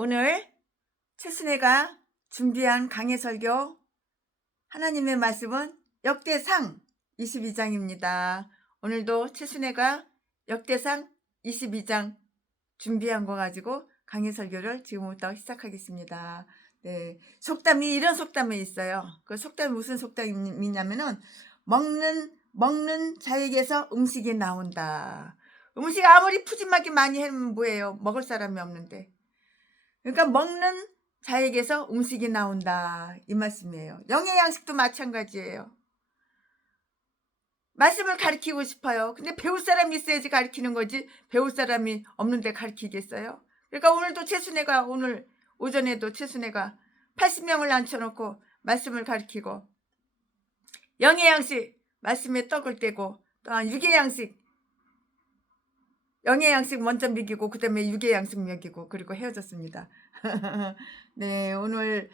오늘 최순애가 준비한 강해 설교 하나님의 말씀은 역대상 22장입니다. 오늘도 최순애가 역대상 22장 준비한 거 가지고 강해 설교를 지금부터 시작하겠습니다. 네, 속담이 이런 속담이 있어요. 그 속담이 무슨 속담이냐면은 먹는 자에게서 음식이 나온다. 음식 아무리 푸짐하게 많이 하면 뭐예요? 먹을 사람이 없는데. 그러니까 먹는 자에게서 음식이 나온다 이 말씀이에요. 영의 양식도 마찬가지예요. 말씀을 가르치고 싶어요. 근데 배울 사람이 있어야지 가르치는 거지 배울 사람이 없는데 가르치겠어요? 그러니까 오늘도 최순애가 오늘 오전에도 최순애가 80명을 앉혀놓고 말씀을 가르치고 영의 양식 말씀에 떡을 떼고 또한 육의 양식 영의 양식 먼저 먹이고 그 다음에 육의 양식 먹이고 그리고 헤어졌습니다. 네, 오늘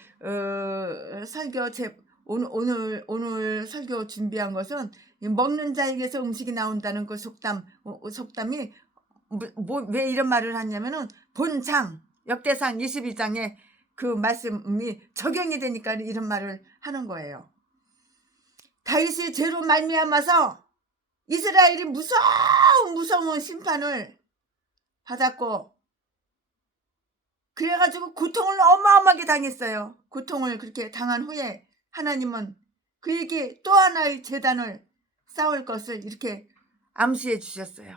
설교 오늘 설교 준비한 것은 먹는 자에게서 음식이 나온다는 그 속담이 왜 이런 말을 하냐면은 본장 역대상 22장에 그 말씀이 적용이 되니까 이런 말을 하는 거예요. 다윗의 죄로 말미암아서 이스라엘이 무서운 심판을 받았고 그래가지고 고통을 어마어마하게 당했어요. 고통을 그렇게 당한 후에 하나님은 그에게 또 하나의 재단을 쌓을 것을 이렇게 암시해 주셨어요.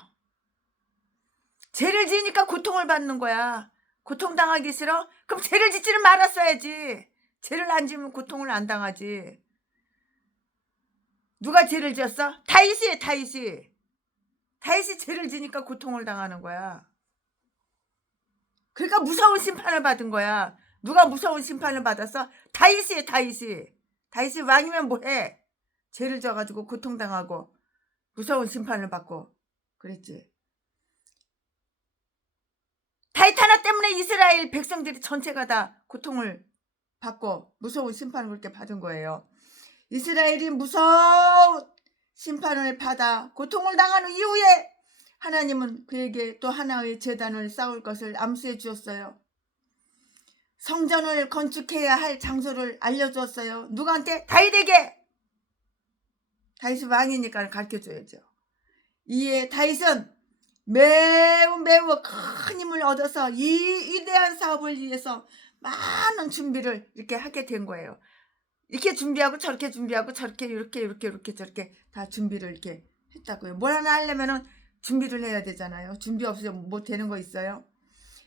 죄를 지으니까 고통을 받는 거야. 고통당하기 싫어? 그럼 죄를 짓지를 말았어야지. 죄를 안 지으면 고통을 안 당하지. 누가 죄를 지었어? 다윗이 죄를 지니까 고통을 당하는 거야. 그러니까 무서운 심판을 받은 거야. 누가 무서운 심판을 받았어? 다윗이 왕이면 뭐해? 죄를 져가지고 고통당하고 무서운 심판을 받고 그랬지. 다윗 하나 때문에 이스라엘 백성들이 전체가 다 고통을 받고 무서운 심판을 그렇게 받은 거예요. 이스라엘이 무서운 심판을 받아 고통을 당한 이후에 하나님은 그에게 또 하나의 제단을 쌓을 것을 암시해 주었어요. 성전을 건축해야 할 장소를 알려주었어요. 누구한테? 다윗에게. 다윗이 왕이니까 가르쳐줘야죠. 이에 다윗은 매우 큰 힘을 얻어서 이 위대한 사업을 위해서 많은 준비를 이렇게 하게 된 거예요. 이렇게 준비하고 저렇게 준비하고 저렇게 이렇게 저렇게 다 준비를 이렇게 했다고요. 뭘 하나 하려면은 준비를 해야 되잖아요. 준비 없으면 뭐 되는 거 있어요?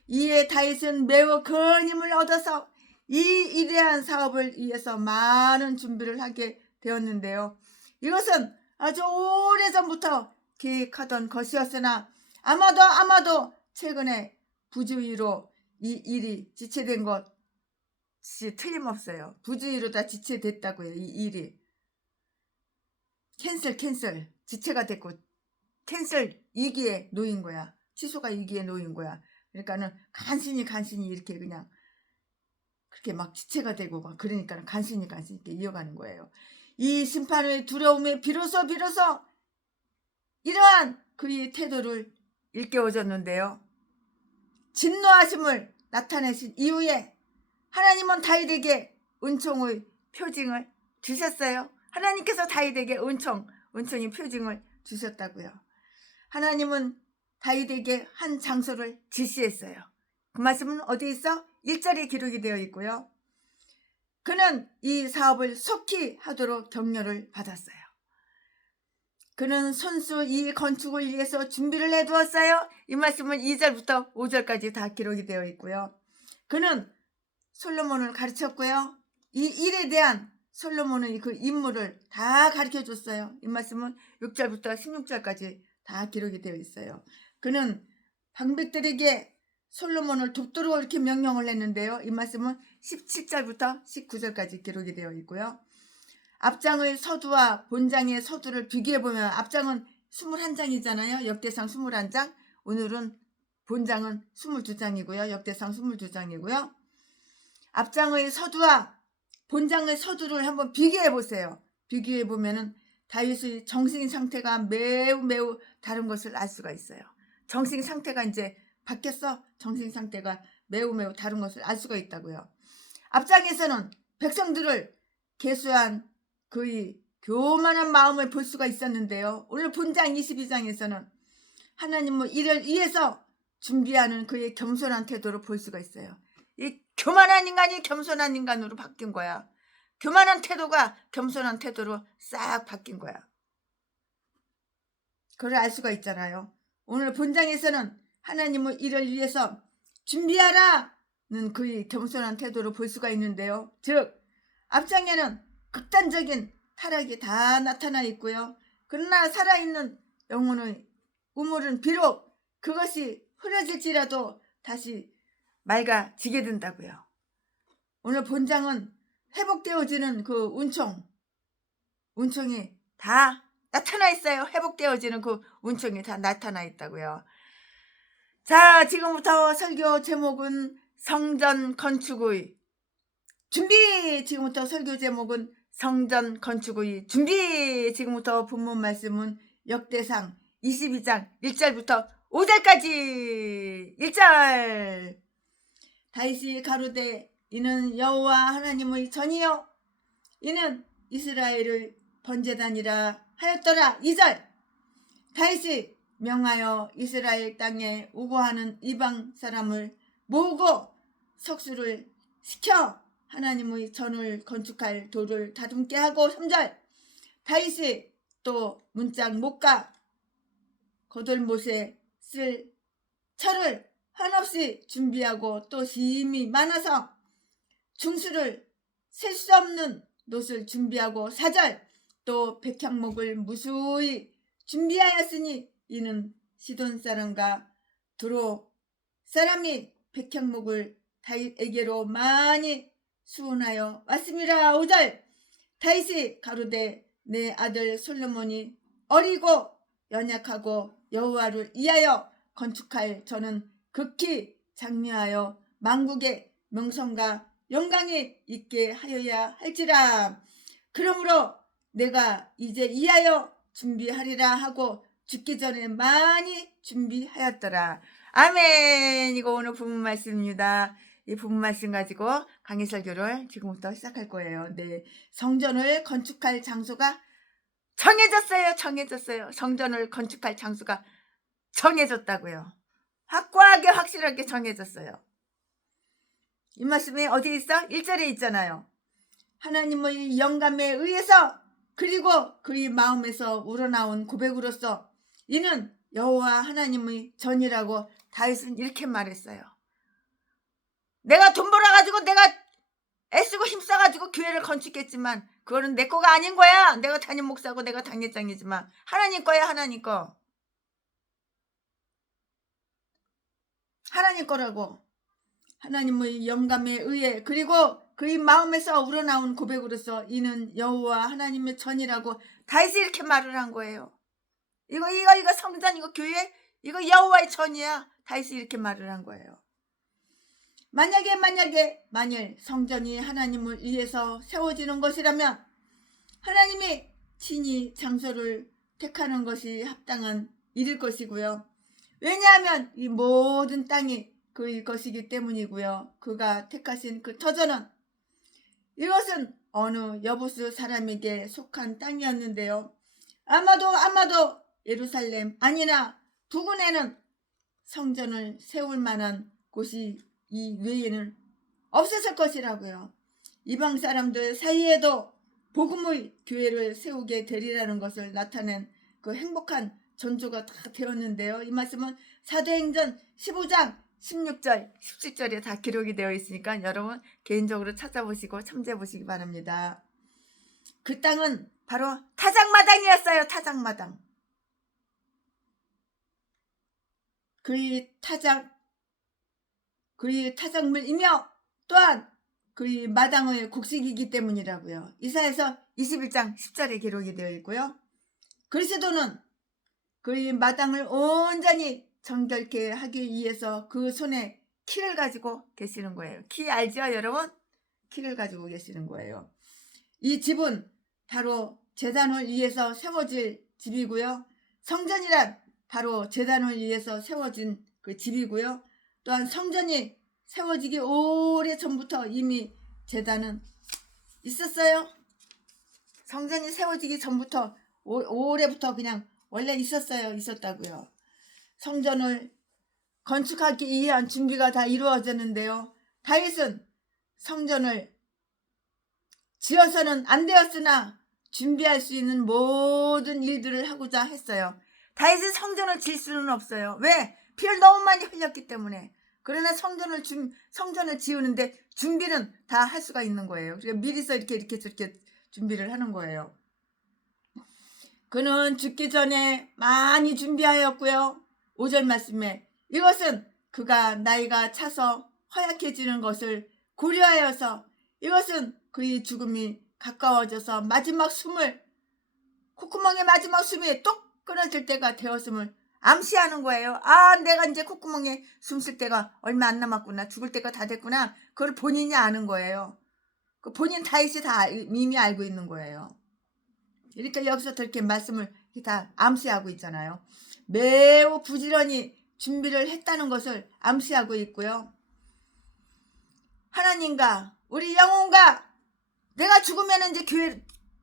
이에 다윗은 매우 큰 힘을 얻어서 이 위대한 사업을 위해서 많은 준비를 하게 되었는데요. 이것은 아주 오래전부터 계획하던 것이었으나 아마도 최근에 부주의로 이 일이 지체된 것이 틀림없어요. 부주의로 다 지체됐다고요. 이 일이 캔슬 지체가 됐고 캔슬 2기에 놓인 거야. 취소가 2기에 놓인 거야. 그러니까는 간신히 이렇게 그냥 그렇게 막 지체가 되고 막 그러니까 간신히 이렇게 이어가는 거예요. 이 심판의 두려움에 비로소 이러한 그의 태도를 일깨워줬는데요. 진노하심을 나타내신 이후에 하나님은 다윗에게 은총의 표징을 주셨어요. 하나님께서 다윗에게 은총의 표징을 주셨다고요. 하나님은 다윗에게 한 장소를 지시했어요. 그 말씀은 어디 있어? 1절에 기록이 되어 있고요. 그는 이 사업을 속히 하도록 격려를 받았어요. 그는 손수 이 건축을 위해서 준비를 해두었어요. 이 말씀은 2절부터 5절까지 다 기록이 되어 있고요. 그는 솔로몬을 가르쳤고요. 이 일에 대한 솔로몬의 그 임무를 다 가르쳐줬어요. 이 말씀은 6절부터 16절까지 다 기록이 되어 있어요. 그는 방백들에게 솔로몬을 돕도록 이렇게 명령을 했는데요. 이 말씀은 17절부터 19절까지 기록이 되어 있고요. 앞장의 서두와 본장의 서두를 비교해보면 앞장은 21장이잖아요. 역대상 21장. 오늘은 본장은 22장이고요. 역대상 22장이고요. 앞장의 서두와 본장의 서두를 한번 비교해보세요. 비교해보면은 다윗의 정신 상태가 매우 다른 것을 알 수가 있어요. 정신 상태가 이제 바뀌었어. 정신 상태가 매우 다른 것을 알 수가 있다고요. 앞장에서는 백성들을 계수한 그의 교만한 마음을 볼 수가 있었는데요. 오늘 본장 22장에서는 하나님의 일을 위해서 준비하는 그의 겸손한 태도를 볼 수가 있어요. 이 교만한 인간이 겸손한 인간으로 바뀐 거야. 교만한 태도가 겸손한 태도로 싹 바뀐 거야. 그걸 알 수가 있잖아요. 오늘 본장에서는 하나님의 일을 위해서 준비하라는 그의 겸손한 태도를 볼 수가 있는데요. 즉 앞장에는 극단적인 타락이 다 나타나 있고요. 그러나 살아있는 영혼의 우물은 비록 그것이 흐려질지라도 다시 맑아지게 된다고요. 오늘 본장은 회복되어지는 그 운총이 다 나타나 있어요. 회복되어지는 그 운총이 다 나타나 있다고요. 자, 지금부터 설교 제목은 성전 건축의 준비. 지금부터 설교 제목은 성전 건축의 준비. 지금부터 본문 말씀은 역대상 22장 1절부터 5절까지. 1절. 다윗이 가로되 이는 여호와 하나님의 전이요 이는 이스라엘의 번제단이라 하였더라. 2절. 다윗이 명하여 이스라엘 땅에 우고하는 이방 사람을 모으고 석수를 시켜 하나님의 전을 건축할 돌을 다듬게 하고. 3절. 다윗이 또 문짝 목과 거들못에 쓸 철을 한없이 준비하고 또 심이 많아서 중수를 셀 수 없는 놋을 준비하고. 4절. 또 백향목을 무수히 준비하였으니 이는 시돈 사람과 두로 사람이 백향목을 다윗에게로 많이 수원하여 왔습니다. 5절. 다윗이 가로되 내 아들 솔로몬이 어리고 연약하고 여호와를 위하여 건축할 저는 극히 장려하여 만국의 명성과 영광이 있게 하여야 할지라. 그러므로 내가 이제 이하여 준비하리라 하고 죽기 전에 많이 준비하였더라. 아멘. 이거 오늘 본문 말씀입니다. 이 본문 말씀 가지고 강의 설교를 지금부터 시작할 거예요. 네, 성전을 건축할 장소가 정해졌어요. 성전을 건축할 장소가 정해졌다고요. 확고하게 확실하게 정해졌어요. 이 말씀이 어디에 있어? 1절에 있잖아요. 하나님의 영감에 의해서 그리고 그의 마음에서 우러나온 고백으로서 이는 여호와 하나님의 전이라고 다윗은 이렇게 말했어요. 내가 돈 벌어가지고 내가 애쓰고 힘써가지고 교회를 건축했지만 그거는 내 거가 아닌 거야. 내가 담임 목사고 내가 당회장이지만 하나님 거야. 하나님 거. 하나님 거라고. 하나님의 영감에 의해 그리고 그의 마음에서 우러나온 고백으로서 이는 여호와 하나님의 전이라고 다윗이 이렇게 말을 한 거예요. 이거 성전, 이거 교회, 이거 여호와의 전이야. 다윗이 이렇게 말을 한 거예요. 만일 성전이 하나님을 위해서 세워지는 것이라면 하나님이 친히 장소를 택하는 것이 합당한 일일 것이고요. 왜냐하면 이 모든 땅이 그의 것이기 때문이고요. 그가 택하신 그 터전은 이것은 어느 여부수 사람에게 속한 땅이었는데요. 아마도 예루살렘 아니나 부근에는 성전을 세울 만한 곳이 이 외에는 없었을 것이라고요. 이방 사람들 사이에도 복음의 교회를 세우게 되리라는 것을 나타낸 그 행복한 전조가 다 되었는데요. 이 말씀은 사도행전 15장 16절, 17절에 다 기록이 되어 있으니까 여러분 개인적으로 찾아보시고 참조해보시기 바랍니다. 그 땅은 바로 타작마당이었어요. 타작마당. 그의 타작물이며 또한 그의 마당의 곡식이기 때문이라고요. 이사야서 21장 10절에 기록이 되어 있고요. 그리스도는 그의 마당을 온전히 정결케 하기 위해서 그 손에 키를 가지고 계시는 거예요. 키 알죠, 여러분? 키를 가지고 계시는 거예요. 이 집은 바로 제단을 위해서 세워질 집이고요. 성전이란 바로 제단을 위해서 세워진 그 집이고요. 또한 성전이 세워지기 오래 전부터 이미 제단은 있었어요. 성전이 세워지기 전부터 오래부터 그냥 원래 있었다고요. 성전을 건축하기 위한 준비가 다 이루어졌는데요. 다윗은 성전을 지어서는 안 되었으나 준비할 수 있는 모든 일들을 하고자 했어요. 다윗은 성전을 질 수는 없어요. 왜? 피를 너무 많이 흘렸기 때문에. 그러나 성전을 지우는데 준비는 다 할 수가 있는 거예요. 그러니까 미리서 이렇게 저렇게 준비를 하는 거예요. 그는 죽기 전에 많이 준비하였고요. 5절 말씀에 이것은 그가 나이가 차서 허약해지는 것을 고려하여서, 이것은 그의 죽음이 가까워져서 콧구멍의 마지막 숨이 똑 끊어질 때가 되었음을 암시하는 거예요. 내가 이제 콧구멍에 숨 쉴 때가 얼마 안 남았구나, 죽을 때가 다 됐구나. 그걸 본인이 아는 거예요. 그 본인 다윗이 다 이미 알고 있는 거예요. 이렇게 여기서 이렇게 말씀을 다 암시하고 있잖아요. 매우 부지런히 준비를 했다는 것을 암시하고 있고요. 하나님과 우리 영혼과, 내가 죽으면 이제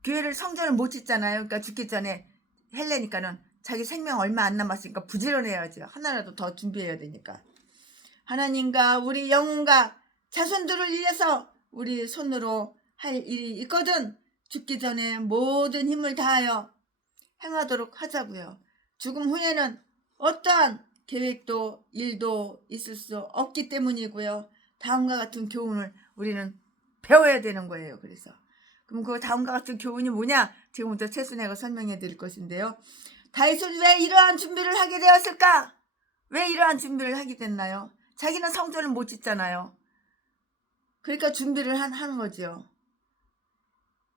교회를 성전을 못 짓잖아요. 그러니까 죽기 전에 헬레니까는 자기 생명 얼마 안 남았으니까 부지런해야죠. 하나라도 더 준비해야 되니까. 하나님과 우리 영혼과 자손들을 위해서 우리 손으로 할 일이 있거든 죽기 전에 모든 힘을 다하여 행하도록 하자고요. 죽음 후에는 어떠한 계획도 일도 있을 수 없기 때문이고요. 다음과 같은 교훈을 우리는 배워야 되는 거예요. 그래서 그럼 그 다음과 같은 교훈이 뭐냐? 지금부터 최순애가 설명해 드릴 것인데요. 다윗은 왜 이러한 준비를 하게 되었을까? 왜 이러한 준비를 하게 됐나요? 자기는 성전을 못 짓잖아요. 그러니까 준비를 하는 거죠.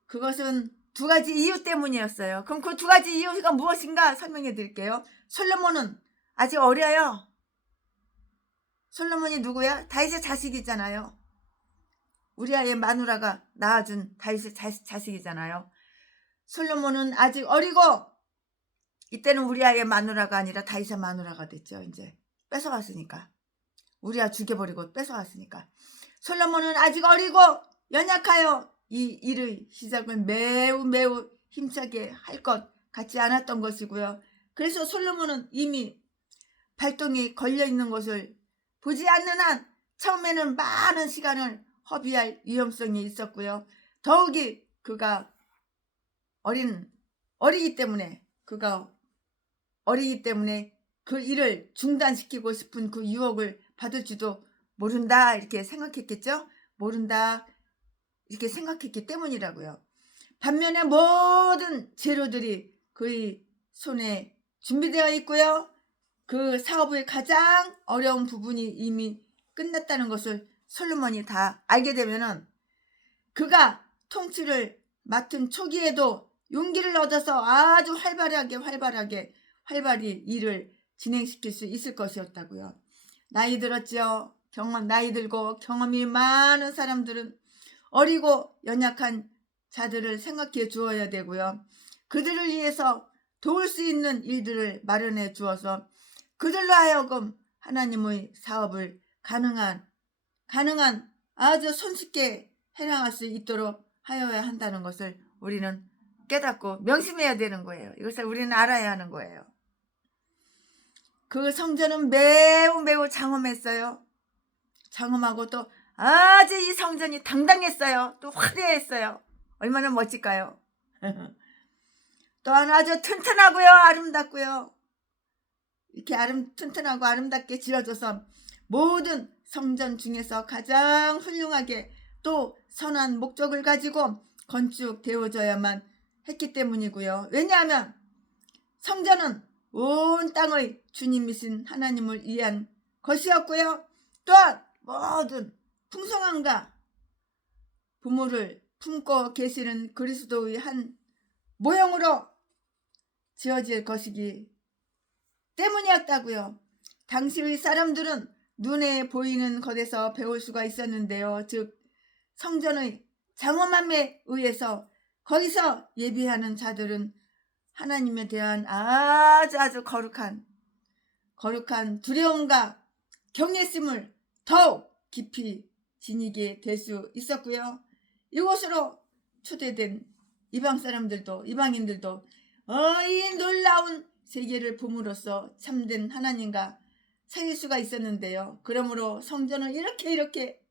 그것은 두 가지 이유 때문이었어요. 그럼 그 두 가지 이유가 무엇인가 설명해 드릴게요. 솔로몬은 아직 어려요. 솔로몬이 누구야? 다윗의 자식이잖아요. 우리아의 마누라가 낳아준 다윗의 자식이잖아요. 솔로몬은 아직 어리고, 이때는 우리아의 마누라가 아니라 다윗의 마누라가 됐죠. 이제 뺏어갔으니까. 우리아 죽여버리고 뺏어갔으니까. 솔로몬은 아직 어리고 연약하여 이 일의 시작을 매우 힘차게 할 것 같지 않았던 것이고요. 그래서 솔로몬은 이미 발동이 걸려있는 것을 보지 않는 한 처음에는 많은 시간을 허비할 위험성이 있었고요. 더욱이 그가 어리기 때문에 그 일을 중단시키고 싶은 그 유혹을 받을지도 모른다, 이렇게 생각했겠죠. 모른다 이렇게 생각했기 때문이라고요. 반면에 모든 재료들이 그의 손에 준비되어 있고요. 그 사업의 가장 어려운 부분이 이미 끝났다는 것을 솔로몬이 다 알게 되면은 그가 통치를 맡은 초기에도 용기를 얻어서 아주 활발히 일을 진행시킬 수 있을 것이었다고요. 나이 들었죠. 나이 들고 경험이 많은 사람들은 어리고 연약한 자들을 생각해 주어야 되고요. 그들을 위해서 도울 수 있는 일들을 마련해 주어서 그들로 하여금 하나님의 사업을 가능한 아주 손쉽게 해나갈 수 있도록 하여야 한다는 것을 우리는 깨닫고 명심해야 되는 거예요. 이것을 우리는 알아야 하는 거예요. 그 성전은 매우 장엄했어요. 장엄하고 또 아주 이 성전이 당당했어요. 또 화려했어요. 얼마나 멋질까요? 또한 아주 튼튼하고요, 아름답고요. 이렇게 튼튼하고 아름답게 지어져서 모든 성전 중에서 가장 훌륭하게 또 선한 목적을 가지고 건축되어져야만 했기 때문이고요. 왜냐하면 성전은 온 땅의 주님이신 하나님을 위한 것이었고요. 또한 모든 풍성함과 부모를 품고 계시는 그리스도의 한 모형으로 지어질 것이기 때문이었다고요. 당시의 사람들은 눈에 보이는 것에서 배울 수가 있었는데요. 즉 성전의 장엄함에 의해서 거기서 예비하는 자들은 하나님에 대한 아주 거룩한 두려움과 경외심을 더욱 깊이 지니게 될 수 있었고요. 이곳으로 초대된 이방 사람들도, 이방인들도 이 놀라운 세계를 봄으로써 참된 하나님과 사귈 수가 있었는데요. 그러므로 성전을 이렇게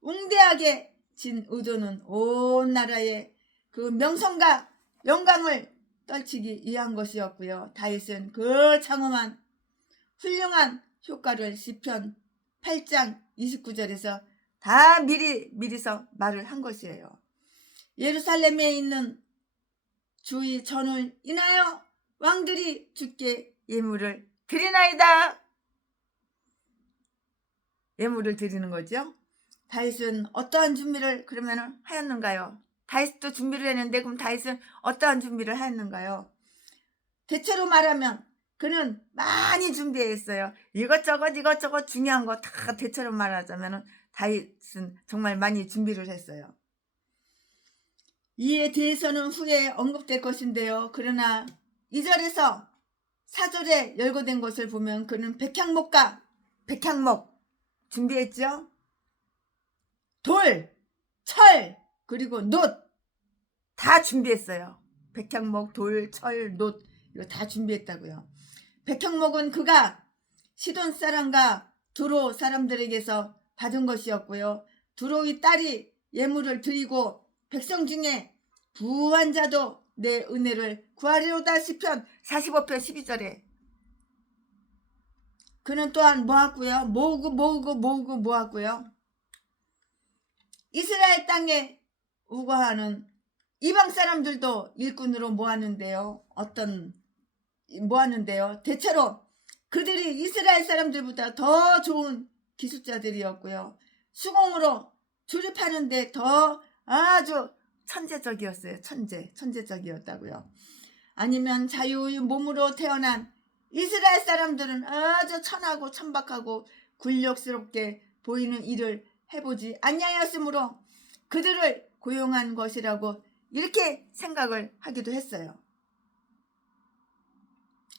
웅대하게 진 의도는 온 나라의 그 명성과 영광을 떨치기 위한 것이었고요. 다윗은 그 장엄한 훌륭한 효과를 시편 8장 29절에서 다 미리서 말을 한 것이에요. 예루살렘에 있는 주의 전을 인하여 왕들이 주께 예물을 드리나이다. 예물을 드리는 거죠. 다윗은 어떠한 준비를 그러면 하였는가요? 다윗도 준비를 했는데 그럼 다윗은 어떠한 준비를 하였는가요? 대체로 말하면 그는 많이 준비했어요. 이것저것 중요한 거 다 대체로 말하자면 다윗은 정말 많이 준비를 했어요. 이에 대해서는 후에 언급될 것인데요. 그러나 2절에서 4절에 열거된 것을 보면 그는 백향목과 백향목 준비했죠. 돌, 철, 그리고 놋 다 준비했어요. 백향목, 돌, 철, 놋 이거 다 준비했다고요. 백향목은 그가 시돈 사람과 두로 사람들에게서 받은 것이었고요. 두로의 딸이 예물을 드리고 백성 중에 부한 자도 내 은혜를 구하리로다 시편 45편 12절에 그는 또한 모았고요. 모으고 모았고요. 이스라엘 땅에 우거하는 이방 사람들도 일꾼으로 모았는데요. 대체로 그들이 이스라엘 사람들보다 더 좋은 기술자들이었고요. 수공으로 조립하는데 더 아주 천재적이었어요. 천재적이었다고요. 아니면 자유의 몸으로 태어난 이스라엘 사람들은 아주 천하고 천박하고 굴욕스럽게 보이는 일을 해보지 아니하였으므로 그들을 고용한 것이라고 이렇게 생각을 하기도 했어요.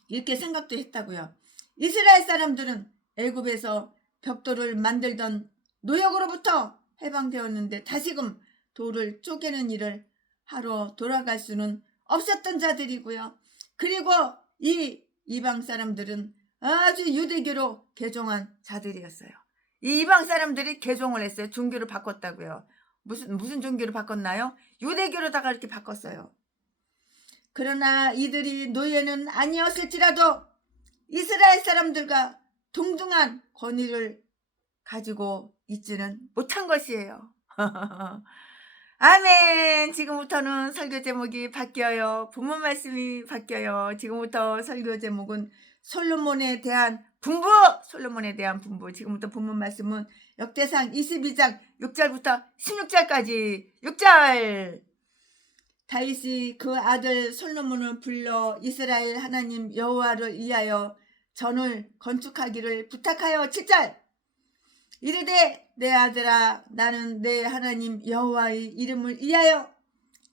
이렇게 생각도 했다고요. 이스라엘 사람들은 애굽에서 벽돌을 만들던 노역으로부터 해방되었는데 다시금 돌을 쪼개는 일을 하러 돌아갈 수는 없었던 자들이고요. 그리고 이 이방 사람들은 아주 유대교로 개종한 자들이었어요. 이 이방 사람들이 개종을 했어요. 종교를 바꿨다고요. 무슨 종교를 바꿨나요? 유대교로다가 이렇게 바꿨어요. 그러나 이들이 노예는 아니었을지라도 이스라엘 사람들과 동등한 권위를 가지고 있지는 못한 것이에요. 아멘. 지금부터는 설교 제목이 바뀌어요. 본문 말씀이 바뀌어요. 지금부터 설교 제목은 솔로몬에 대한 분부. 지금부터 본문 말씀은 역대상 22장 6절부터 16절까지 6절. 다윗이 그 아들 솔로몬을 불러 이스라엘 하나님 여호와를 위하여 전을 건축하기를 부탁하여 7절. 이르되 내 아들아 나는 내 하나님 여호와의 이름을 위하여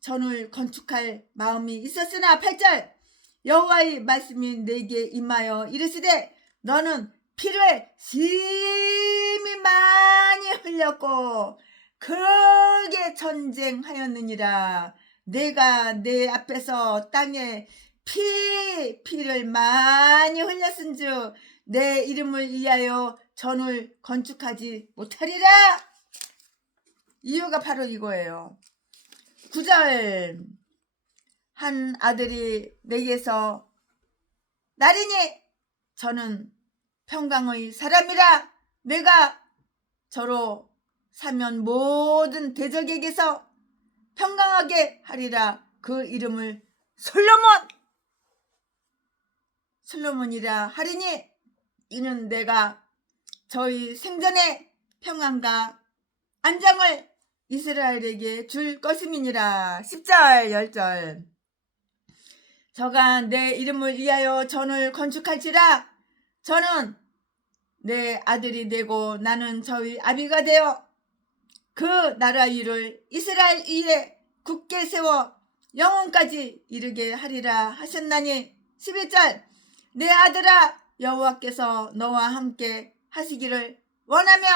전을 건축할 마음이 있었으나 8절. 여호와의 말씀이 내게 임하여 이르시되 너는 피를 심히 많이 흘렸고 크게 전쟁하였느니라. 내가 내 앞에서 땅에 피를 많이 흘렸은즉 내 이름을 위하여 전을 건축하지 못하리라. 이유가 바로 이거예요. 9절. 한 아들이 내게서 나리니 저는 평강의 사람이라. 내가 저로 사면 모든 대적에게서 평강하게 하리라. 그 이름을 솔로몬이라 하리니 이는 내가 저희 생전에 평안과 안정을 이스라엘에게 줄 것임이니라. 10절 10절. 저가 내 이름을 위하여 전을 건축할지라. 저는 내 아들이 되고 나는 저희 아비가 되어 그 나라 위를 이스라엘 위에 굳게 세워 영원까지 이르게 하리라 하셨나니. 11절. 내 아들아 여호와께서 너와 함께 하시기를 원하며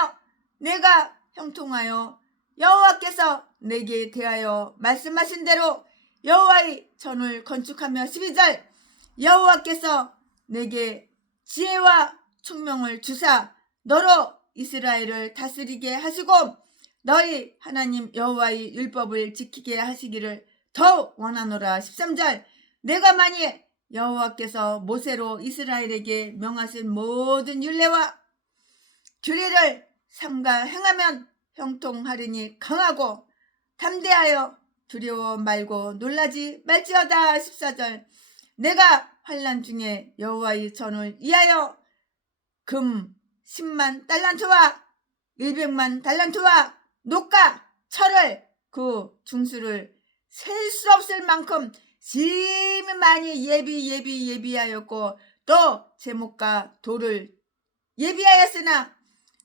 내가 형통하여 여호와께서 내게 대하여 말씀하신 대로 여호와의 전을 건축하며 12절 여호와께서 내게 지혜와 총명을 주사 너로 이스라엘을 다스리게 하시고 너희 하나님 여호와의 율법을 지키게 하시기를 더욱 원하노라. 13절 내가 만일 여호와께서 모세로 이스라엘에게 명하신 모든 율례와 규례를 삼가 행하면 형통하리니 강하고 담대하여 두려워 말고 놀라지 말지어다. 14절 내가 환난 중에 여호와의 전을 위하여 금 10만 달란트와 100만 달란트와 녹과 철을 그 중수를 셀 수 없을 만큼 심히 많이 예비하였고 또 제목과 돌을 예비하였으나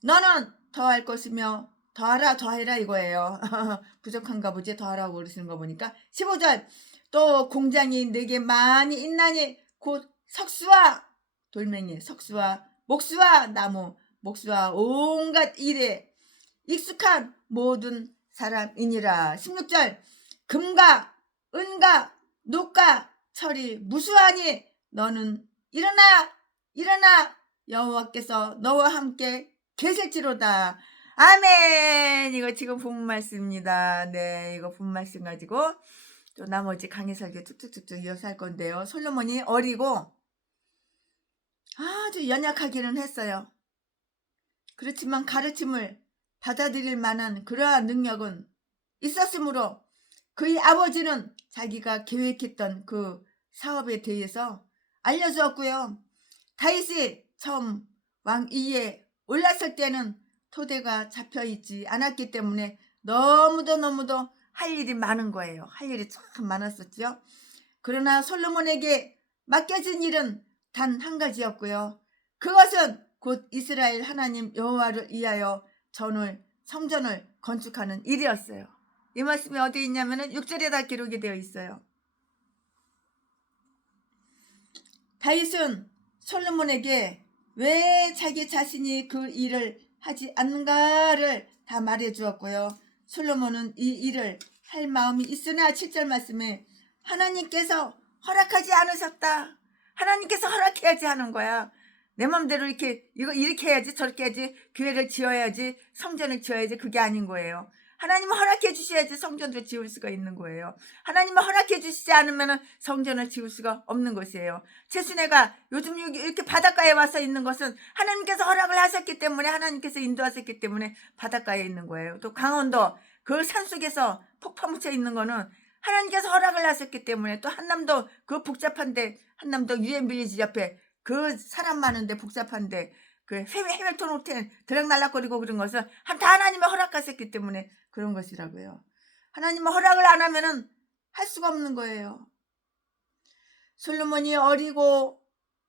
너는 더할 것이며 더해라 이거예요. 부족한가 보지 더하라고 그러시는 거 보니까. 15절 또 공장이 내게 많이 있나니 곧 석수와 돌멩이 석수와 목수와 나무 목수와 온갖 일에 익숙한 모든 사람이니라. 16절 금과 은과 녹과 철이 무수하니 너는 일어나 여호와께서 너와 함께 계실지로다. 아멘. 이거 지금 본문 말씀입니다. 네, 이거 본문 말씀 가지고 또 나머지 강의 설교 툭툭툭툭 이어서 할 건데요. 솔로몬이 어리고 아주 연약하기는 했어요. 그렇지만 가르침을 받아들일 만한 그러한 능력은 있었으므로 그의 아버지는 자기가 계획했던 그 사업에 대해서 알려주었고요. 다윗이 처음 왕위에 올랐을 때는 토대가 잡혀있지 않았기 때문에 너무도 할 일이 많은 거예요. 할 일이 참 많았었죠. 그러나 솔로몬에게 맡겨진 일은 단 한 가지였고요. 그것은 곧 이스라엘 하나님 여호와를 위하여 성전을 건축하는 일이었어요. 이 말씀이 어디 있냐면은 6절에 다 기록이 되어 있어요. 다윗은 솔로몬에게 왜 자기 자신이 그 일을 하지 않는가를 다 말해 주었고요. 솔로몬은 이 일을 할 마음이 있으나 7절 말씀에 하나님께서 허락하지 않으셨다. 하나님께서 허락해야지 하는 거야. 내 맘대로 이렇게 해야지 저렇게 해야지 교회를 지어야지 성전을 지어야지 그게 아닌 거예요. 하나님은 허락해 주셔야지 성전을 지을 수가 있는 거예요. 하나님은 허락해 주시지 않으면 성전을 지을 수가 없는 것이에요. 최순애가 요즘 이렇게 바닷가에 와서 있는 것은 하나님께서 허락을 하셨기 때문에 하나님께서 인도하셨기 때문에 바닷가에 있는 거예요. 또 강원도 그 산속에서 폭파묻혀 있는 거는 하나님께서 허락을 하셨기 때문에 또 한남도 그 복잡한데 한남도 유엔빌리지 옆에 그 사람 많은데 복잡한데 그 해외톤 호텔 들락날락거리고 그런 것은 다 하나님의 허락하셨기 때문에 그런 것이라고요. 하나님은 허락을 안 하면은 할 수가 없는 거예요. 솔로몬이 어리고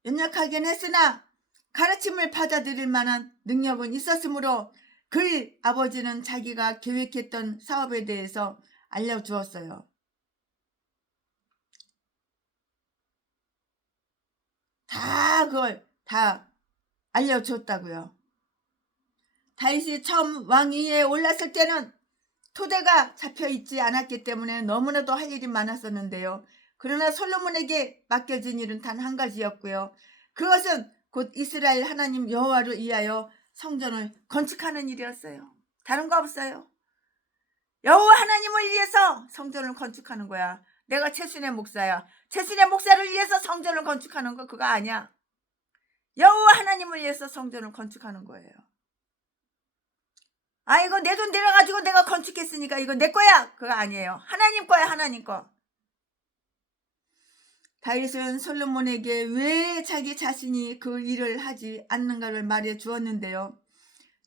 연약하긴 했으나 가르침을 받아들일 만한 능력은 있었으므로 그의 아버지는 자기가 계획했던 사업에 대해서 알려주었어요. 그걸 다 알려줬다고요. 다윗이 처음 왕위에 올랐을 때는 토대가 잡혀있지 않았기 때문에 너무나도 할 일이 많았었는데요. 그러나 솔로몬에게 맡겨진 일은 단 한 가지였고요. 그것은 곧 이스라엘 하나님 여호와를 위하여 성전을 건축하는 일이었어요. 다른 거 없어요. 여호와 하나님을 위해서 성전을 건축하는 거야. 내가 최순애 목사야. 최순애 목사를 위해서 성전을 건축하는 거 그거 아니야. 여호와 하나님을 위해서 성전을 건축하는 거예요. 이거 내 돈 들여가지고 내가 건축했으니까 이거 내 거야. 그거 아니에요. 하나님 거야. 하나님 거. 다윗은 솔로몬에게 왜 자기 자신이 그 일을 하지 않는가를 말해 주었는데요.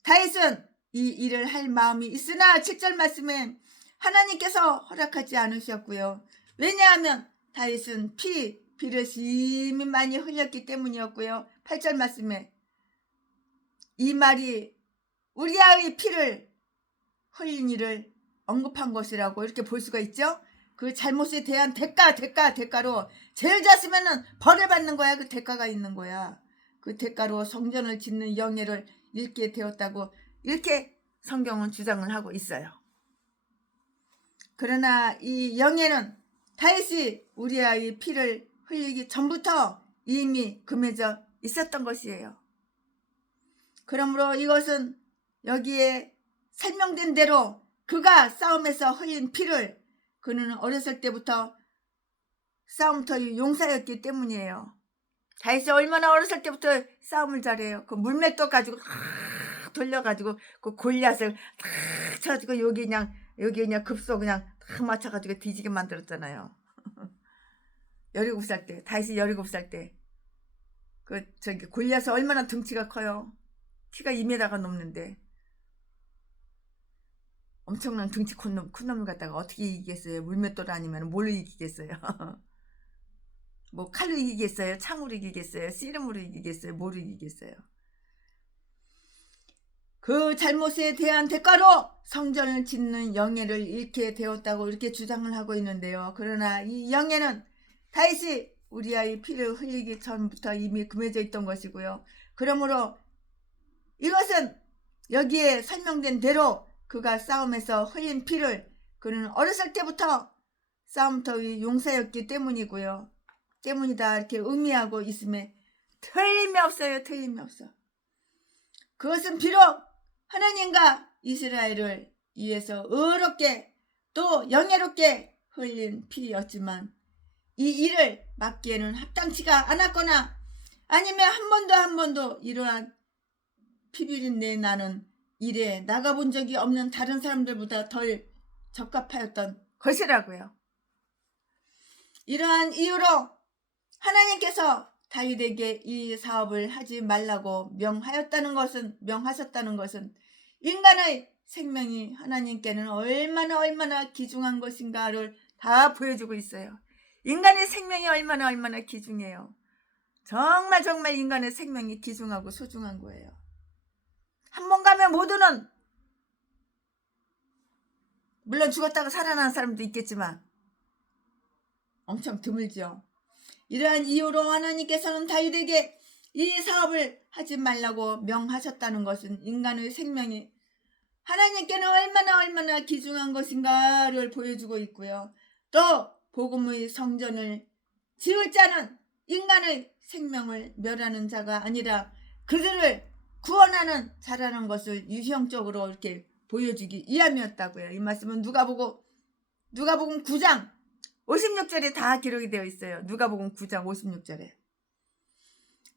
다윗은 이 일을 할 마음이 있으나 7절 말씀에 하나님께서 허락하지 않으셨고요. 왜냐하면 다윗은 피를 심히 많이 흘렸기 때문이었고요. 8절 말씀에 이 말이 우리아의 피를 흘린 일을 언급한 것이라고 이렇게 볼 수가 있죠. 그 잘못에 대한 대가로 죄를 졌으면은 벌을 받는 거야. 그 대가가 있는 거야. 그 대가로 성전을 짓는 영예를 잃게 되었다고 이렇게 성경은 주장을 하고 있어요. 그러나 이 영예는 다윗이 우리아의 피를 흘리기 전부터 이미 금해져 있었던 것이에요. 그러므로 이것은 여기에 설명된 대로 그가 싸움에서 흘린 피를 그는 어렸을 때부터 싸움터의 용사였기 때문이에요. 다윗이 얼마나 어렸을 때부터 싸움을 잘해요. 그 물맷돌 가지고 돌려가지고 그 골리앗을 탁 쳐가지고 여기 그냥 급소 그냥 탁 맞춰가지고 뒤지게 만들었잖아요. 17살 때, 다윗이 17살 때 그 저기 골리앗이 얼마나 덩치가 커요. 키가 2m가 넘는데 엄청난 덩치 큰 놈을 갖다가 어떻게 이기겠어요? 물맷돌 아니면 뭘로 이기겠어요? 뭐 칼로 이기겠어요? 창으로 이기겠어요? 씨름으로 이기겠어요? 뭐로 이기겠어요? 그 잘못에 대한 대가로 성전을 짓는 영예를 잃게 되었다고 이렇게 주장을 하고 있는데요. 그러나 이 영예는 다윗이 우리아의 피를 흘리기 전부터 이미 금해져 있던 것이고요. 그러므로 이것은 여기에 설명된 대로 그가 싸움에서 흘린 피를 그는 어렸을 때부터 싸움터의 용사였기 때문이고요. 때문이다 이렇게 의미하고 있음에 틀림이 없어요. 틀림이 없어. 그것은 비록 하나님과 이스라엘을 위해서 의롭게 또 영예롭게 흘린 피였지만 이 일을 막기에는 합당치가 않았거나 아니면 한 번도 이러한 피비린내 나는 일에 나가본 적이 없는 다른 사람들보다 덜 적합하였던 것이라고요. 이러한 이유로 하나님께서 다윗에게 이 사업을 하지 말라고 명하셨다는 것은 인간의 생명이 하나님께는 얼마나 귀중한 것인가를 다 보여주고 있어요. 인간의 생명이 얼마나 귀중해요. 정말 인간의 생명이 귀중하고 소중한 거예요. 한 번 가면 모두는 물론 죽었다가 살아난 사람도 있겠지만 엄청 드물죠. 이러한 이유로 하나님께서는 다윗에게 이 사업을 하지 말라고 명하셨다는 것은 인간의 생명이 하나님께는 얼마나 귀중한 것인가를 보여주고 있고요. 또 복음의 성전을 지을 자는 인간의 생명을 멸하는 자가 아니라 그들을 구원하는 자라는 것을 유형적으로 이렇게 보여주기 위함이었다고요. 이 말씀은 누가복음 9장 56절에 다 기록이 되어 있어요. 누가복음 9장 56절에.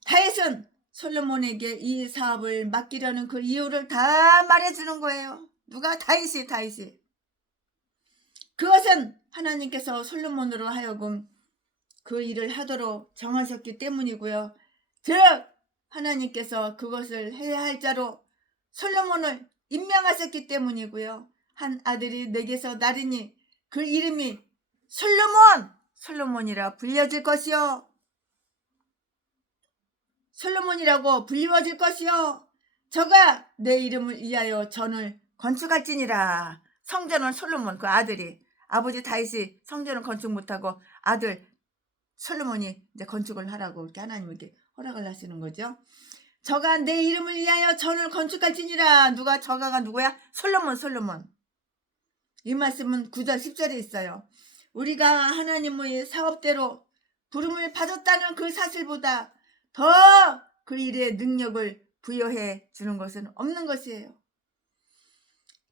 다윗은 솔로몬에게 이 사업을 맡기려는 그 이유를 다 말해주는 거예요. 누가? 다윗이. 그것은 하나님께서 솔로몬으로 하여금 그 일을 하도록 정하셨기 때문이고요. 즉 하나님께서 그것을 해야 할 자로 솔로몬을 임명하셨기 때문이고요. 한 아들이 내게서 나리니 그 이름이 솔로몬이라 불려질 것이요. 솔로몬이라고 불리워질 것이요. 저가 내 이름을 위하여 전을 건축할지니라. 성전은 솔로몬 그 아들이 아버지 다윗이 성전을 건축 못하고 아들 솔로몬이 이제 건축을 하라고 이렇게 하나님께 허락을 하시는 거죠. 저가 내 이름을 위하여 전을 건축할지니라. 누가 저가가 누구야? 솔로몬. 이 말씀은 9절 10절에 있어요. 우리가 하나님의 사업대로 부름을 받았다는 그 사실보다 더 그 일에 능력을 부여해 주는 것은 없는 것이에요.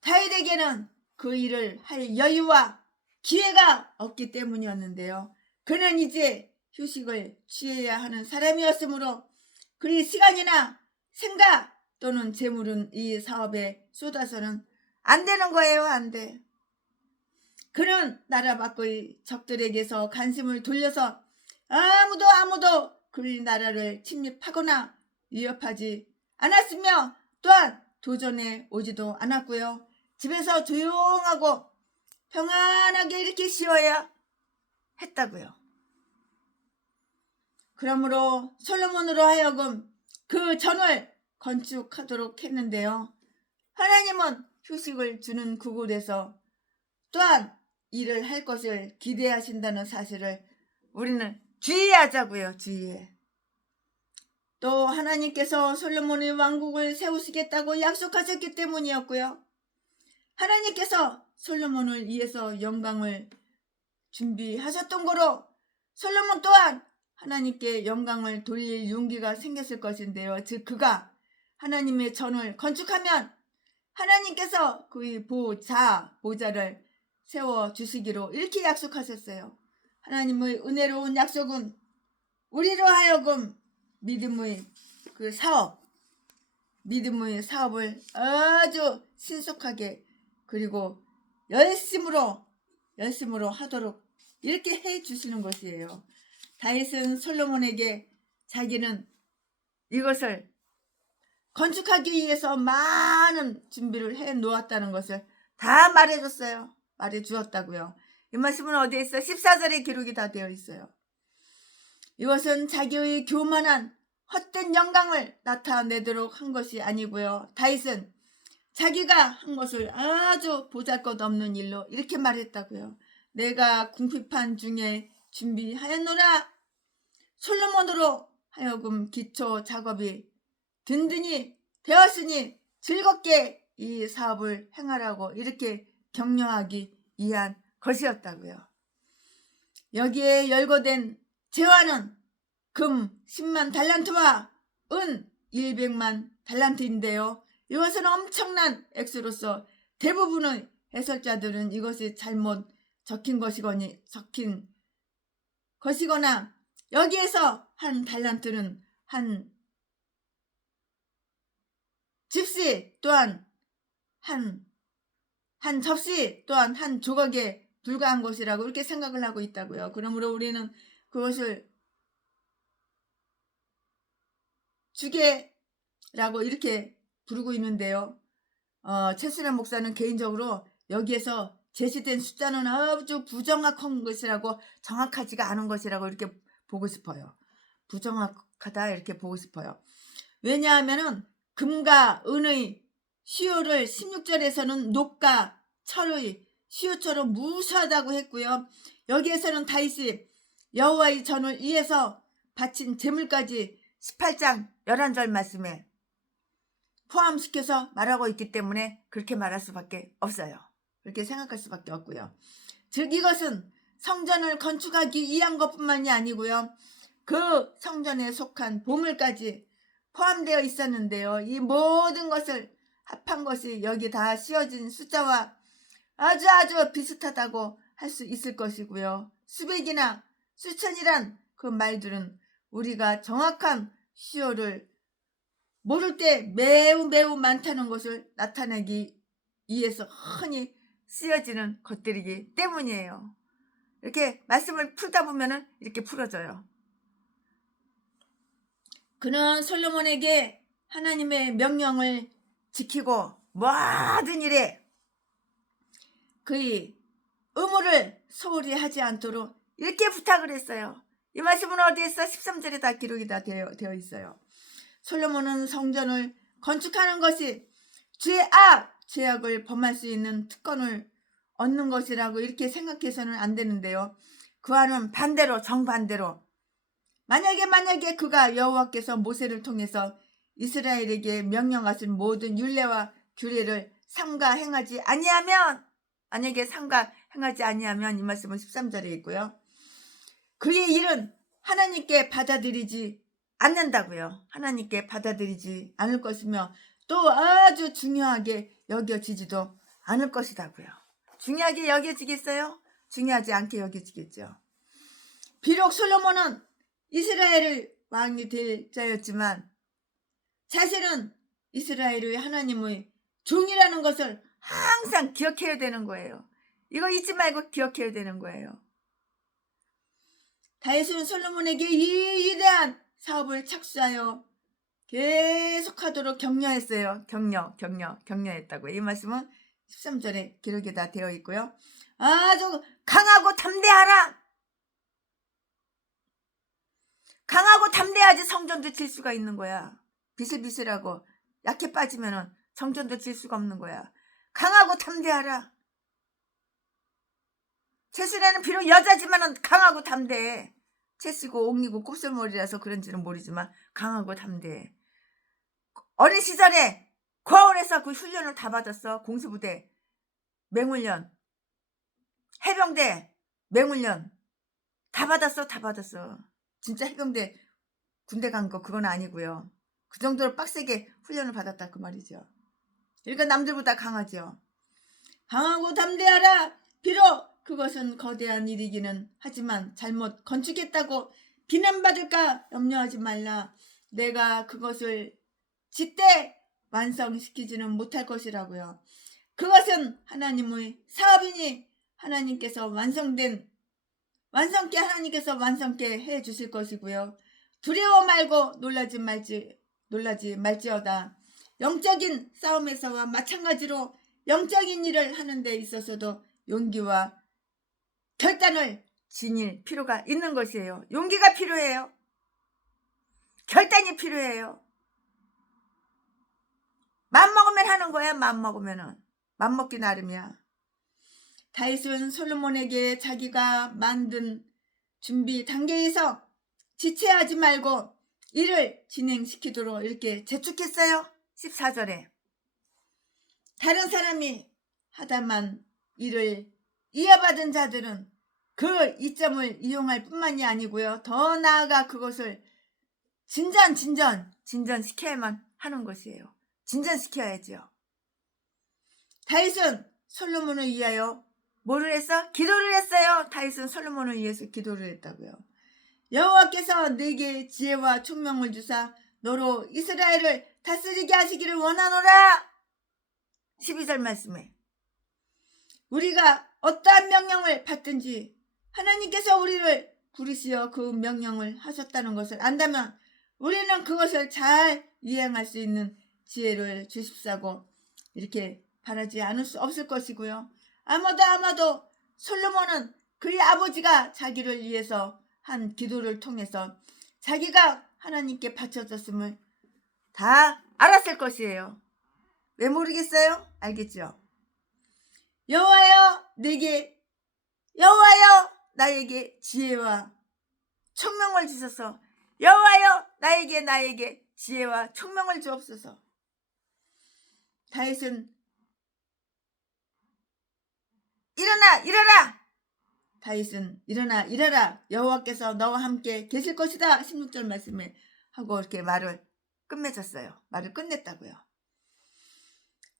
다윗에게는 그 일을 할 여유와 기회가 없기 때문이었는데요. 그는 이제 휴식을 취해야 하는 사람이었으므로 그의 시간이나 생각 또는 재물은 이 사업에 쏟아서는 안 되는 거예요. 안 돼. 그는 나라 밖의 적들에게서 관심을 돌려서 아무도 그의 나라를 침입하거나 위협하지 않았으며 또한 도전해 오지도 않았고요. 집에서 조용하고 평안하게 이렇게 쉬어야 했다고요. 그러므로 솔로몬으로 하여금 그 전을 건축하도록 했는데요. 하나님은 휴식을 주는 그곳에서 또한 일을 할 것을 기대하신다는 사실을 우리는 주의하자고요. 주의해. 또 하나님께서 솔로몬의 왕국을 세우시겠다고 약속하셨기 때문이었고요. 하나님께서 솔로몬을 위해서 영광을 준비하셨던 거로 솔로몬 또한 하나님께 영광을 돌릴 용기가 생겼을 것인데요. 즉 그가 하나님의 전을 건축하면 하나님께서 그의 보좌를 세워주시기로 이렇게 약속하셨어요. 하나님의 은혜로운 약속은 우리로 하여금 믿음의 사업을 아주 신속하게 그리고 열심으로 하도록 이렇게 해 주시는 것이에요. 다윗은 솔로몬에게 자기는 이것을 건축하기 위해서 많은 준비를 해 놓았다는 것을 다 말해줬어요. 말해주었다고요. 이 말씀은 어디에 있어? 14절에 기록이 다 되어 있어요. 이것은 자기의 교만한 헛된 영광을 나타내도록 한 것이 아니고요. 다윗은 자기가 한 것을 아주 보잘것없는 일로 이렇게 말했다고요. 내가 궁핍한 중에 준비하였노라. 솔로몬으로 하여금 기초 작업이 든든히 되었으니 즐겁게 이 사업을 행하라고 이렇게 격려하기 위한 것이었다고요. 여기에 열거된 재화는 금 10만 달란트와 은 100만 달란트인데요. 이것은 엄청난 액수로서 대부분의 해설자들은 이것이 잘못 적힌 것이거나 여기에서 한 달란트는 한 집시 또한 한 접시 또한 한 조각에 불과한 것이라고 이렇게 생각을 하고 있다고요. 그러므로 우리는 그것을 주게라고 이렇게 부르고 있는데요. 최순환 목사는 개인적으로 여기에서 제시된 숫자는 아주 부정확한 것이라고 정확하지가 않은 것이라고 이렇게 보고 싶어요. 부정확하다 이렇게 보고 싶어요. 왜냐하면은 금과 은의 수요를 16절에서는 녹과 철의 수요처럼 무수하다고 했고요. 여기에서는 다윗이 여호와의 전을 위해서 바친 제물까지 18장 11절 말씀에 포함시켜서 말하고 있기 때문에 그렇게 말할 수밖에 없어요. 그렇게 생각할 수밖에 없고요. 즉 이것은 성전을 건축하기 위한 것뿐만이 아니고요. 그 성전에 속한 보물까지 포함되어 있었는데요. 이 모든 것을 합한 것이 여기 다 씌어진 숫자와 아주 비슷하다고 할 수 있을 것이고요. 수백이나 수천이란 그 말들은 우리가 정확한 수요를 모를 때 매우 많다는 것을 나타내기 위해서 흔히 쓰여지는 것들이기 때문이에요. 이렇게 말씀을 풀다 보면은 이렇게 풀어져요. 그는 솔로몬에게 하나님의 명령을 지키고 모든 일에 그의 의무를 소홀히 하지 않도록 이렇게 부탁을 했어요. 이 말씀은 어디에 있어? 13절에 다 기록이 다 되어 있어요. 솔로몬은 성전을 건축하는 것이 죄악을 범할 수 있는 특권을 얻는 것이라고 이렇게 생각해서는 안 되는데요. 그와는 반대로 정반대로 만약에 그가 여호와께서 모세를 통해서 이스라엘에게 명령하신 모든 율례와 규례를 삼가 행하지 아니하면 이 말씀은 13절에 있고요. 그의 일은 하나님께 받아들이지 않는다고요. 하나님께 받아들이지 않을 것이며 또 아주 중요하게 여겨지지도 않을 것이다고요. 중요하게 여겨지겠어요? 중요하지 않게 여겨지겠죠. 비록 솔로몬은 이스라엘의 왕이 될 자였지만 사실은 이스라엘의 하나님의 종이라는 것을 항상 기억해야 되는 거예요. 이거 잊지 말고 기억해야 되는 거예요. 다윗은 솔로몬에게 이 위대한 사업을 착수하여 계속하도록 격려했어요. 격려했다고요. 이 말씀은 13절에 기록이 다 되어 있고요. 아주 강하고 담대하라. 강하고 담대해야지 성전도 질 수가 있는 거야. 비슬비슬하고 약해 빠지면 성전도 질 수가 없는 거야. 강하고 담대하라. 최순애는 비록 여자지만 강하고 담대해. 채시고 옹이고 곱슬머리라서 그런지는 모르지만 강하고 담대해. 어린 시절에 고아원에서 그 훈련을 다 받았어. 공수부대, 맹훈련, 해병대, 맹훈련 다 받았어. 다 받았어. 진짜 해병대 군대 간 거 그건 아니고요. 그 정도로 빡세게 훈련을 받았다 그 말이죠. 그러니까 남들보다 강하죠. 강하고 담대하라. 비록 그것은 거대한 일이기는 하지만 잘못 건축했다고 비난받을까 염려하지 말라. 내가 그것을 제때 완성시키지는 못할 것이라고요. 그것은 하나님의 사업이니 하나님께서 완성케 해 주실 것이고요. 두려워 말고 놀라지 말지어다. 영적인 싸움에서와 마찬가지로 영적인 일을 하는 데 있어서도 용기와 결단을 지닐 필요가 있는 것이에요. 용기가 필요해요. 결단이 필요해요. 맘먹으면 하는 거야. 맘먹으면은. 맘먹기 나름이야. 다윗은 솔로몬에게 자기가 만든 준비 단계에서 지체하지 말고 일을 진행시키도록 이렇게 재촉했어요. 14절에 다른 사람이 하다만 일을 이어받은 자들은 그 이점을 이용할 뿐만이 아니고요. 더 나아가 그것을 진전시켜야만 하는 것이에요. 진전시켜야지요. 다윗은 솔로몬을 위하여 뭐를 했어? 기도를 했어요. 다윗은 솔로몬을 위해서 기도를 했다고요. 여호와께서 네게 지혜와 총명을 주사 너로 이스라엘을 다스리게 하시기를 원하노라. 12절 말씀에 우리가 어떠한 명령을 받든지 하나님께서 우리를 부르시어 그 명령을 하셨다는 것을 안다면 우리는 그것을 잘 이행할 수 있는 지혜를 주십사고 이렇게 바라지 않을 수 없을 것이고요. 아마도 솔로몬은 그의 아버지가 자기를 위해서 한 기도를 통해서 자기가 하나님께 바쳐졌음을 다 알았을 것이에요. 왜 모르겠어요? 알겠죠? 여호와여 나에게 지혜와 총명을 주소서. 여호와여 나에게 지혜와 총명을 주옵소서. 다윗은 일어나. 다윗은 일어나. 여호와께서 너와 함께 계실 것이다. 16절 말씀에 하고 이렇게 말을 끝맺었어요. 말을 끝냈다고요.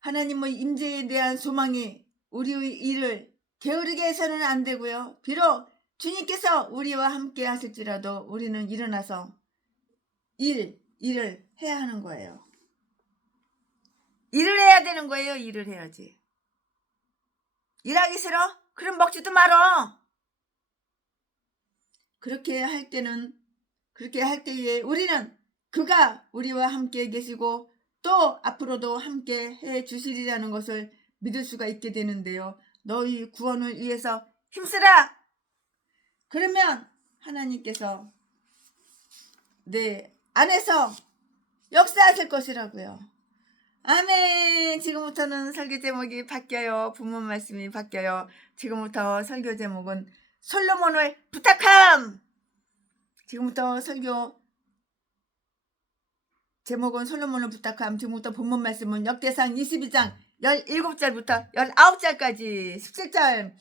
하나님의 임재에 대한 소망이 우리의 일을 게으르게 해서는 안 되고요. 비록 주님께서 우리와 함께 하실지라도 우리는 일어나서 일을 해야 하는 거예요. 일을 해야 되는 거예요. 일을 해야지. 일하기 싫어? 그럼 먹지도 말어. 그렇게 할 때에 우리는 그가 우리와 함께 계시고 또 앞으로도 함께 해 주시리라는 것을 믿을 수가 있게 되는데요. 너희 구원을 위해서 힘쓰라. 그러면 하나님께서 내 안에서 역사하실 것이라고요. 아멘. 지금부터는 설교 제목이 바뀌어요. 본문 말씀이 바뀌어요. 지금부터 설교 제목은 솔로몬을 부탁함. 지금부터 설교 제목은 솔로몬을 부탁함. 지금부터 본문 말씀은 역대상 22장 17절부터 19절까지 17절.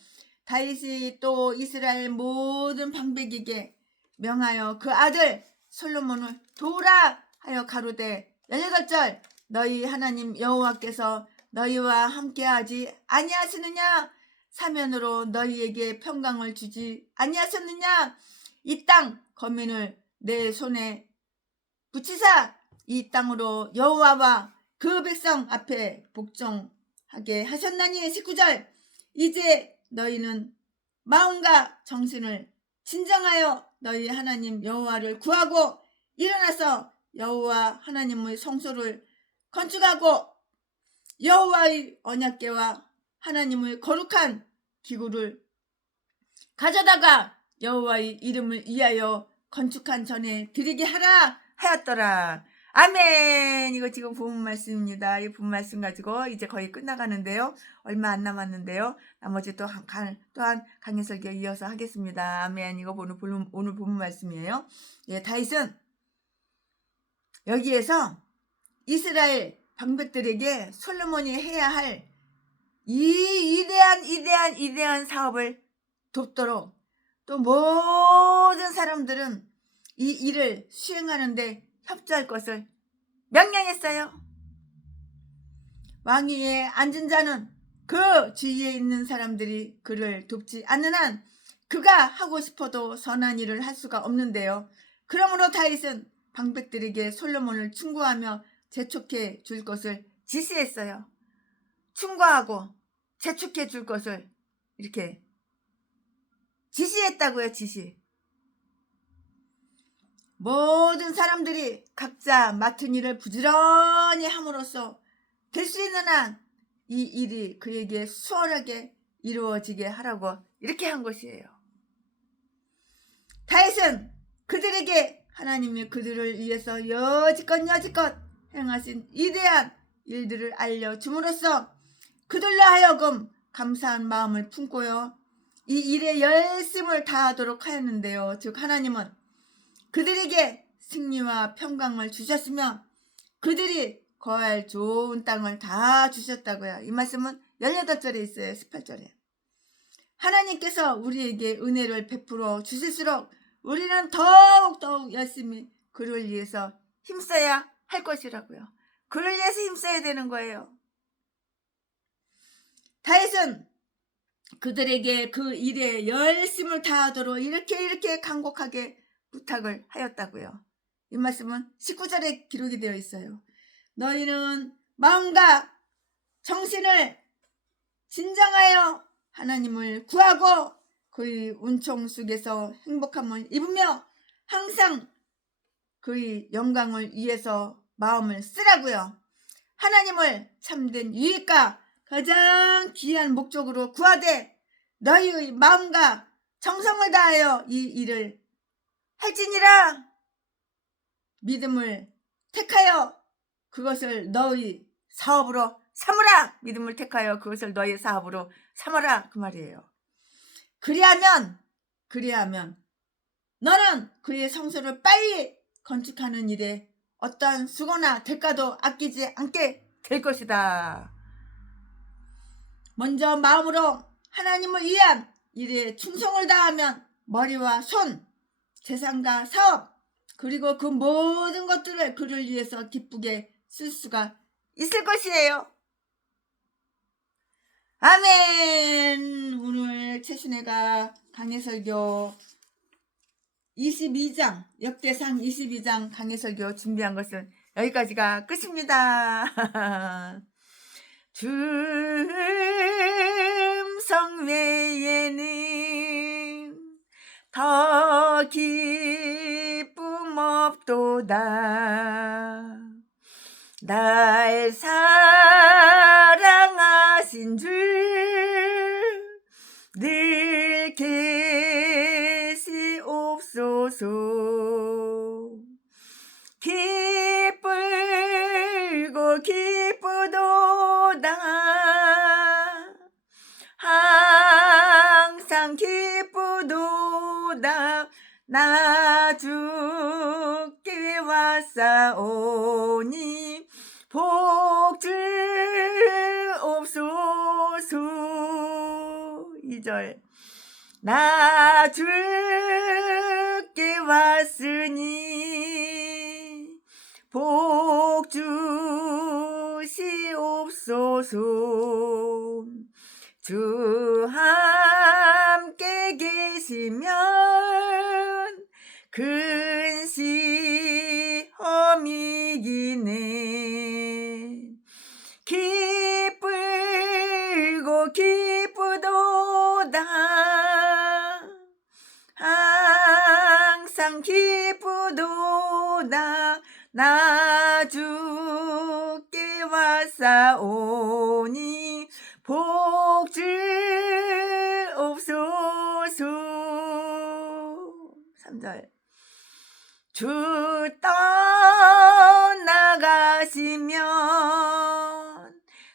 다윗이 또 이스라엘 모든 방백에게 명하여 그 아들 솔로몬을 도우라 하여 가로되 18절. 너희 하나님 여호와께서 너희와 함께하지 아니하시느냐? 사면으로 너희에게 평강을 주지 아니하셨느냐? 이 땅 거민을 내 손에 붙이사 이 땅으로 여호와와 그 백성 앞에 복종하게 하셨나니. 19절. 이제 너희는 마음과 정신을 진정하여 너희 하나님 여호와를 구하고 일어나서 여호와 하나님의 성소를 건축하고 여호와의 언약궤와 하나님의 거룩한 기구를 가져다가 여호와의 이름을 위하여 건축한 전에 드리게 하라 하였더라. 아멘. 이거 지금 본 말씀입니다. 이 본 말씀 가지고 이제 거의 끝나가는데요. 얼마 안 남았는데요. 나머지 또한 강해설교 이어서 하겠습니다. 아멘. 이거 오늘 본 말씀이에요. 예, 다윗은 여기에서 이스라엘 방백들에게 솔로몬이 해야 할 이 위대한 사업을 돕도록, 또 모든 사람들은 이 일을 수행하는데 협조할 것을 명령했어요. 왕위에 앉은 자는 그 주위에 있는 사람들이 그를 돕지 않는 한 그가 하고 싶어도 선한 일을 할 수가 없는데요. 그러므로 다윗은 방백들에게 솔로몬을 충고하며 재촉해 줄 것을 지시했어요. 충고하고 재촉해 줄 것을 이렇게 지시했다고요. 지시. 모든 사람들이 각자 맡은 일을 부지런히 함으로써 될 수 있는 한 이 일이 그에게 수월하게 이루어지게 하라고 이렇게 한 것이에요. 다윗은 그들에게 하나님이 그들을 위해서 여지껏 행하신 위대한 일들을 알려줌으로써 그들로 하여금 감사한 마음을 품고요, 이 일에 열심을 다하도록 하였는데요. 즉 하나님은 그들에게 승리와 평강을 주셨으며 그들이 거할 좋은 땅을 다 주셨다고요. 이 말씀은 18절에 있어요. 18절에. 하나님께서 우리에게 은혜를 베풀어 주실수록 우리는 더욱 열심히 그를 위해서 힘써야 할 것이라고요. 그를 위해서 힘써야 되는 거예요. 다윗은 그들에게 그 일에 열심을 다하도록 이렇게 간곡하게 부탁을 하였다고요. 이 말씀은 19절에 기록이 되어 있어요. 너희는 마음과 정신을 진정하여 하나님을 구하고 그의 은총 속에서 행복함을 입으며 항상 그의 영광을 위해서 마음을 쓰라고요. 하나님을 참된 유익과 가장 귀한 목적으로 구하되 너희의 마음과 정성을 다하여 이 일을 할지니라. 믿음을 택하여 그것을 너희 사업으로 삼으라. 믿음을 택하여 그것을 너희 사업으로 삼아라, 그 말이에요. 그리하면 너는 그의 성소를 빨리 건축하는 일에 어떠한 수고나 대가도 아끼지 않게 될 것이다. 먼저 마음으로 하나님을 위한 일에 충성을 다하면 머리와 손, 재산과 사업, 그리고 그 모든 것들을 그를 위해서 기쁘게 쓸 수가 있을 것이에요. 아멘. 오늘 최순애가 강해설교 22장, 역대상 22장 강해설교 준비한 것은 여기까지가 끝입니다. 줌성 외에는 더 기쁨 없도다. 날 사랑하신 줄 늘 계시옵소서. 기쁘고 기쁘도다. 항상 기쁘도다. 나 주께 왔사오니 복주옵소서. 2절. 나 주께 왔으니 복주시옵소서. 주 함께 계시면 근시험이기네. 기쁘고 기쁘도다. 항상 기쁘도다. 나 주께 왔사오니 복주옵소서. 3절. 주 떠나 하시면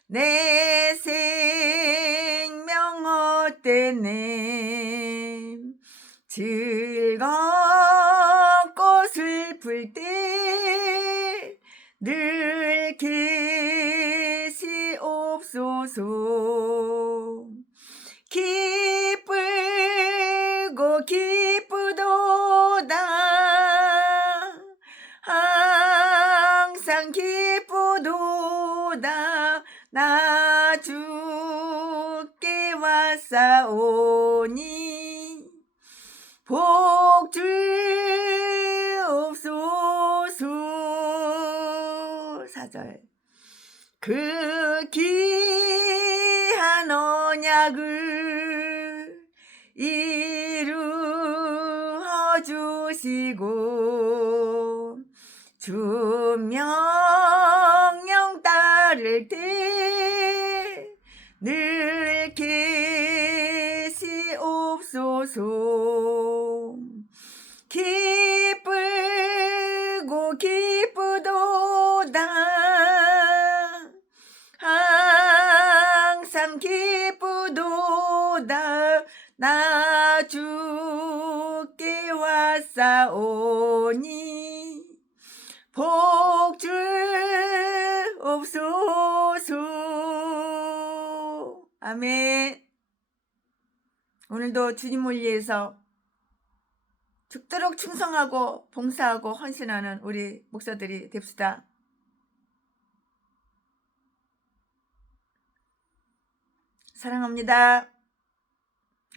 내 생명 헛되네. 즐겁고 슬플 때 늘 계시옵소서. 기쁘고 기쁘도다 항상 기쁘도다 나 주께 왔사오니 복 주옵소서. 4절 그 귀한 언약을 이루어 주시고 주 명령 따를 때 늘 계시옵소서. 기쁘고 기쁘도다 항상 기쁘도다 나 주께 왔사오니 복 주옵소서. 아멘. 오늘도 주님을 위해서 죽도록 충성하고 봉사하고 헌신하는 우리 목사들이 됩시다. 사랑합니다.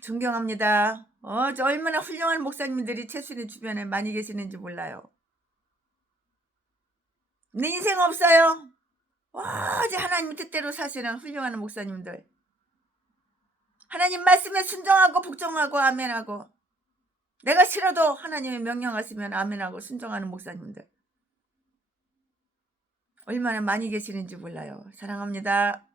존경합니다. 얼마나 훌륭한 목사님들이 최순희 주변에 많이 계시는지 몰라요. 내 인생 없어요. 오직 하나님 뜻대로 사시는 훌륭한 목사님들. 하나님 말씀에 순종하고 복종하고 아멘하고 내가 싫어도 하나님의 명령하시면 아멘하고 순종하는 목사님들 얼마나 많이 계시는지 몰라요. 사랑합니다.